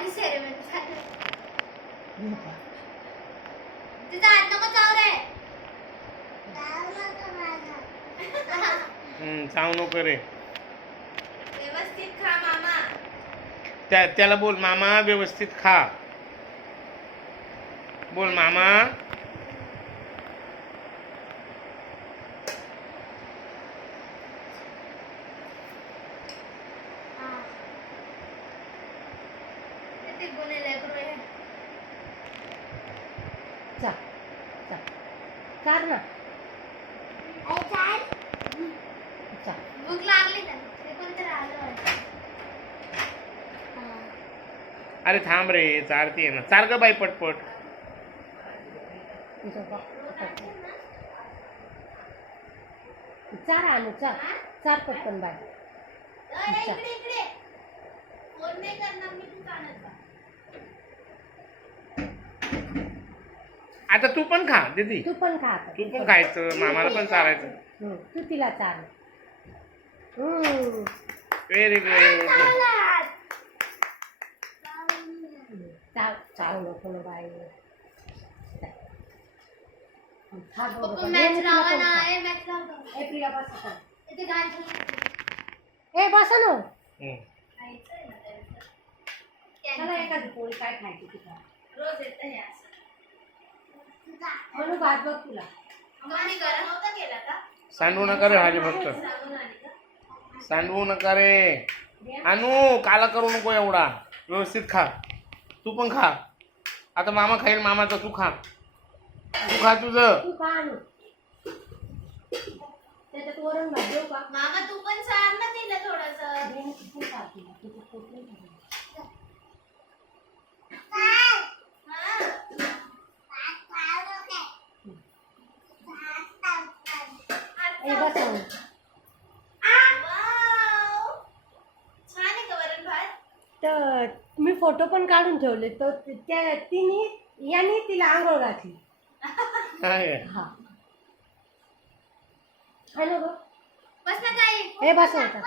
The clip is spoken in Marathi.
आधी सेरेमनी झाली. तिचा हात नको चाव रे. चाव नको रे. व्यवस्थित खा मामा. त्याला बोल मामा व्यवस्थित खा. बोल मामा. ते बोलायला करू चा चा चार ना चा भूक लागली ना ते कोणतरी आलं. अरे थांब रे चारती आहे ना. चार ग बाई पटपट. चार आणू चार चार पटकन बाय. इकडे इकडे फोन नाही करणार मी तू कानाचा. आता तू पण खा दीदी. तू पण खा आता. तू पण खायचं मामाला पण चारायचं. तू तिला चार. Very good. चाव चाव नको ना बाई. खा पप्पा मॅच लावा ना. मॅच लावा. ए प्रिया बस आता. इथे गाडी ए बसा ना. खायचंय ना त्यांचं. चला एखादी पोळी काय खायची तिला. रोज येतं हे असं. म्हणून भात बघ तुला. मम्मी गरम नव्हता केला का? सांडवू नका रे हाजी फक्त. सांगून आली का? सांडवू नका रे. आणू काला करू नको एवढा. व्यवस्थित खा. तू पण खा. आता मामा खाईल मामाचं तू खा. तू खा तुझं. तू खा आणू. त्याच्यात वरण भात देऊ का? मामा तू पण सांग ना तिला थोडंसं. दे ना, तू खा तिला. तुझं पोट नाही भरलं. ए बस आणू. छान आहे का वरण भात? तर मी फोटो पण काढून ठेवले. तर त्या तिने याने तिला आंघोळ घातली. काय हा आहे ना गं? बस ना ताई. हे बस होता.